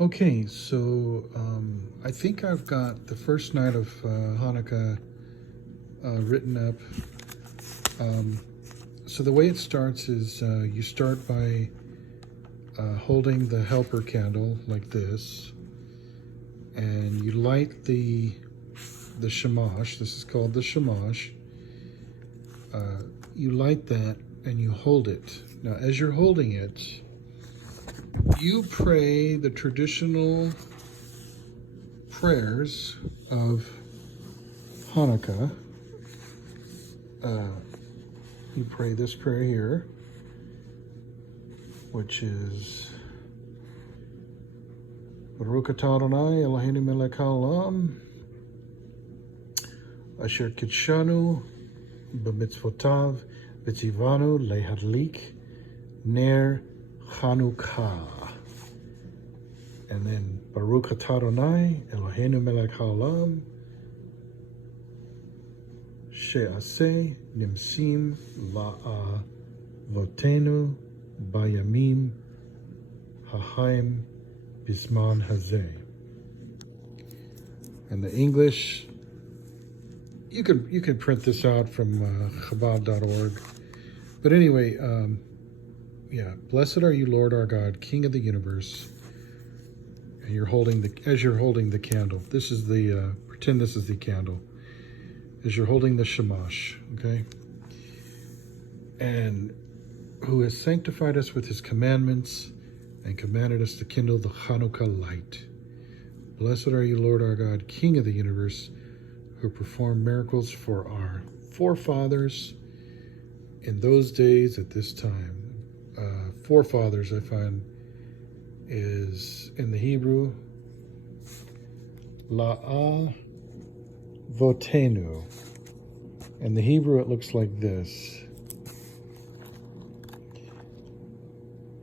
Okay, so I think I've got the first night of Hanukkah written up. So the way it starts is you start by holding the helper candle like this, and you light the shamash. This is called the shamash. You light that and you hold it. Now, as you're holding it, you pray the traditional prayers of Hanukkah. You pray this prayer here, which is Baruch atah Adonai Eloheinu melech haolam asher kitshanu b'mitzvotav v'tzivanu lehadlik ner Hanukkiah. And then Baruch atah Adonai Eloheinu melech haolam she'aseh nimsim la'avotenu bayamim hahaim bisman hazeh. And the English, you can print this out from Chabad.org. But anyway, blessed are you, Lord our God, King of the universe. And you're holding the candle. This is the pretend this is the candle. As you're holding the shamash, okay? And who has sanctified us with his commandments and commanded us to kindle the Hanukkah light. Blessed are you, Lord our God, King of the universe, who performed miracles for our forefathers in those days at this time. Forefathers, I find, is in the Hebrew, la'avotenu. In the Hebrew, it looks like this.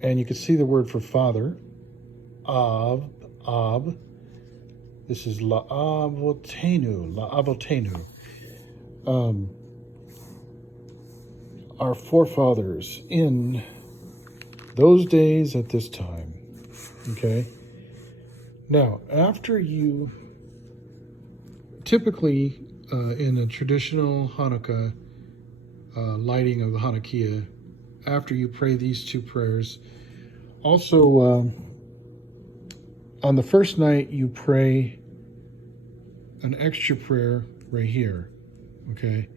And you can see the word for father, ab. This is la'avotenu. Our forefathers in those days at this time. Okay? Now, after you, typically in a traditional Hanukkah lighting of the Hanukkiah, after you pray these two prayers, also on the first night you pray an extra prayer right here, okay?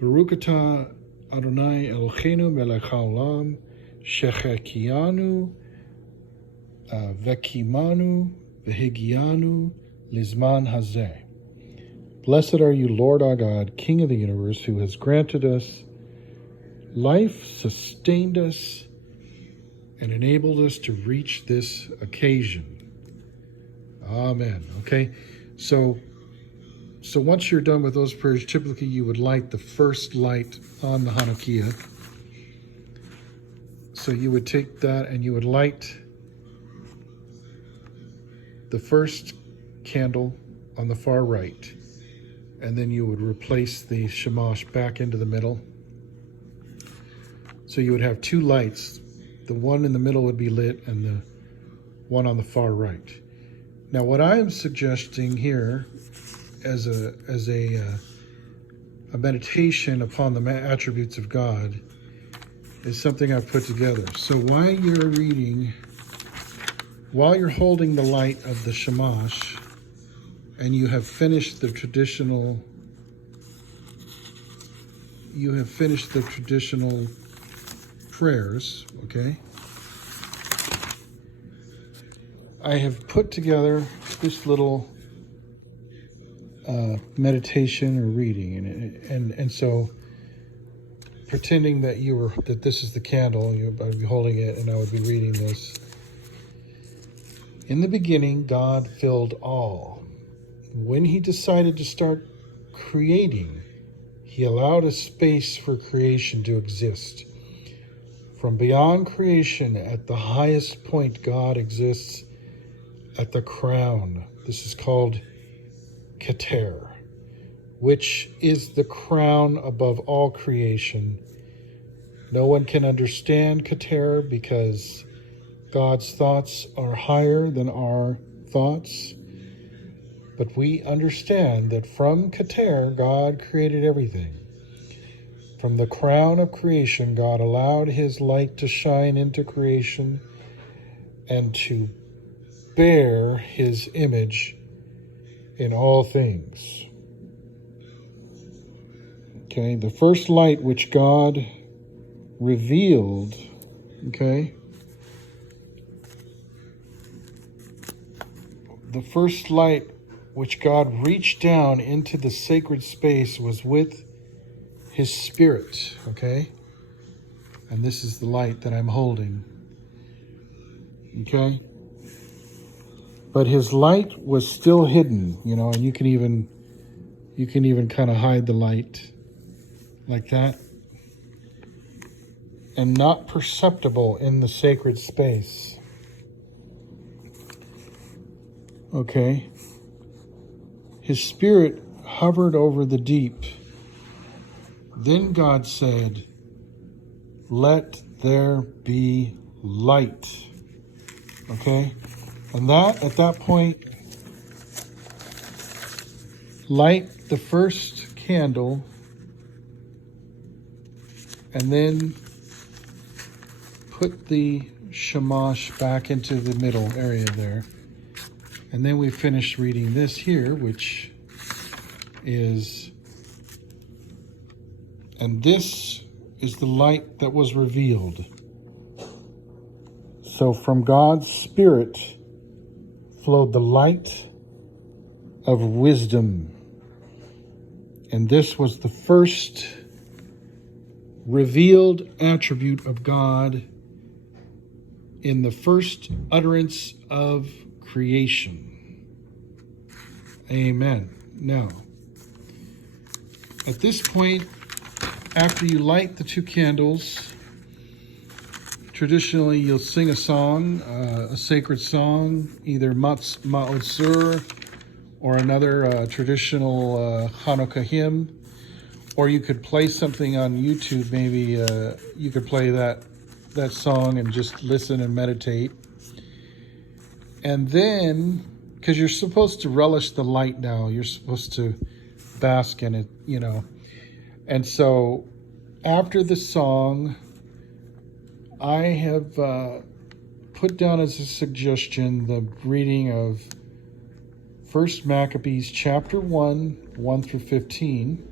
Baruch atah Adonai Eloheinu melech haolam shechekianu vekimanu vehigianu lizman hazeh. Blessed are you, Lord our God, King of the universe, who has granted us life, sustained us, and enabled us to reach this occasion. Amen. Okay, so once you're done with those prayers, typically you would light the first light on the Hanukkiah. So you would take that and you would light the first candle on the far right, and then you would replace the shamash back into the middle. So you would have two lights. The one in the middle would be lit and the one on the far right. Now what I am suggesting here as a meditation upon the attributes of God is something I've put together. So while you're holding the light of the shamash and you have finished the traditional prayers, okay? I have put together this little meditation or reading, and so pretending that this is the candle, I would be holding it and I would be reading this. In the beginning, God filled all. When he decided to start creating, he allowed a space for creation to exist. From beyond creation, at the highest point, God exists at the crown. This is called Keter, which is the crown above all creation. No one can understand Keter because God's thoughts are higher than our thoughts. But we understand that from Keter, God created everything. From the crown of creation, God allowed his light to shine into creation and to bear his image in all things. Okay, the first light which God revealed, okay, the first light which God reached down into the sacred space was with his Spirit, okay? And this is the light that I'm holding, okay? But his light was still hidden, and you can even kind of hide the light like that, and not perceptible in the sacred space. Okay. His Spirit hovered over the deep. Then God said, "Let there be light." Okay? And that, at that point, light the first candle, and then put the shamash back into the middle area there. And then we finish reading this here, which is, and this is the light that was revealed. So from God's Spirit flowed the light of wisdom. And this was the first revealed attribute of God in the first utterance of creation. Amen. Now, at this point, after you light the two candles, traditionally you'll sing a song, a sacred song, either Ma'otsur or another traditional Hanukkah hymn, or you could play something on YouTube. Maybe you could play that song and just listen and meditate. And then, because you're supposed to relish the light now, you're supposed to bask in it, And so after the song, I have put down as a suggestion the reading of 1 Maccabees chapter 1, 1 through 15.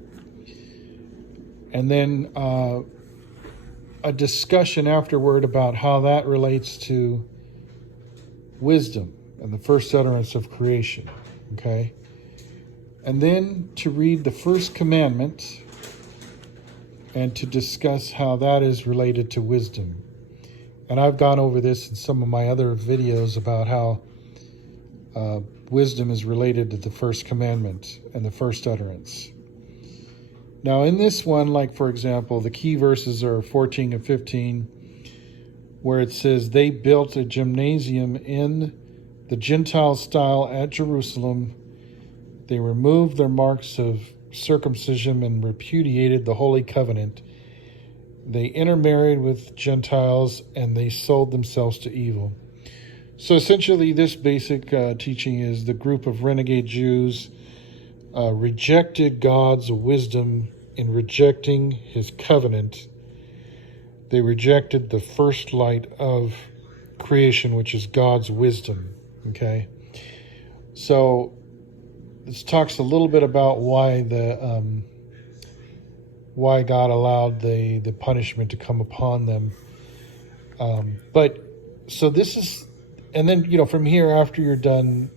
And then a discussion afterward about how that relates to wisdom and the first utterance of creation, okay? And then to read the first commandment and to discuss how that is related to wisdom. And I've gone over this in some of my other videos about how wisdom is related to the first commandment and the first utterance. Now in this one, like for example, the key verses are 14 and 15, where it says, "They built a gymnasium in the Gentile style at Jerusalem. They removed their marks of circumcision and repudiated the Holy Covenant. They intermarried with Gentiles and they sold themselves to evil." So essentially this basic teaching is the group of renegade Jews rejected God's wisdom in rejecting his covenant. They rejected the first light of creation, which is God's wisdom, okay? So this talks a little bit about why why God allowed the punishment to come upon them. But so this is, and then, from here, after you're done,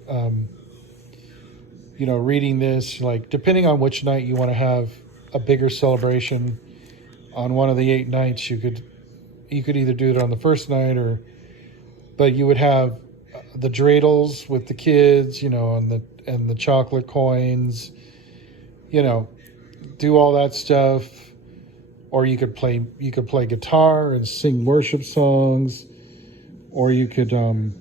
reading this, like depending on which night you want to have a bigger celebration, on one of the 8 nights, you could either do it on the first night but you would have the dreidels with the kids, and the chocolate coins, do all that stuff. Or you could play guitar and sing worship songs, or you could do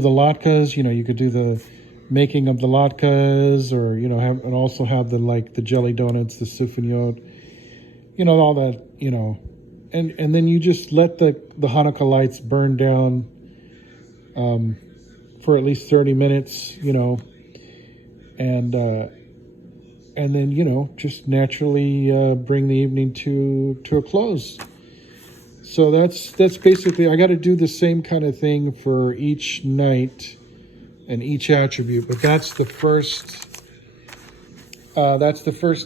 the latkes. You could do the making of the latkes, or and also have the jelly donuts, the souffleur, all that, and then you just let the Hanukkah lights burn down for at least 30 minutes, and then just naturally bring the evening to a close. So that's basically, I got to do the same kind of thing for each night and each attribute, but that's the first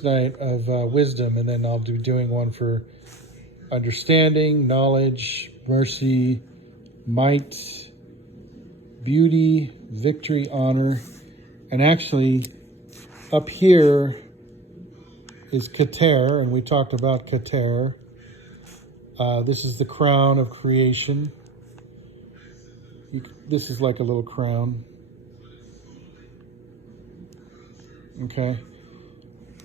night of wisdom, and then I'll be doing one for understanding, knowledge, mercy, might, beauty, victory, honor, and actually up here is Keter, and we talked about Keter. This is the crown of creation. This is like a little crown. Okay.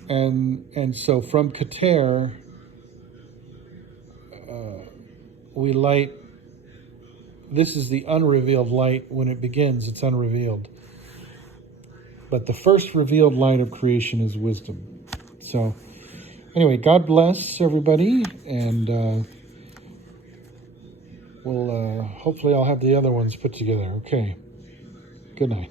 And so from Keter, we light. This is the unrevealed light. When it begins, it's unrevealed. But the first revealed light of creation is wisdom. So anyway, God bless everybody, and we'll hopefully I'll have the other ones put together. Okay. Good night.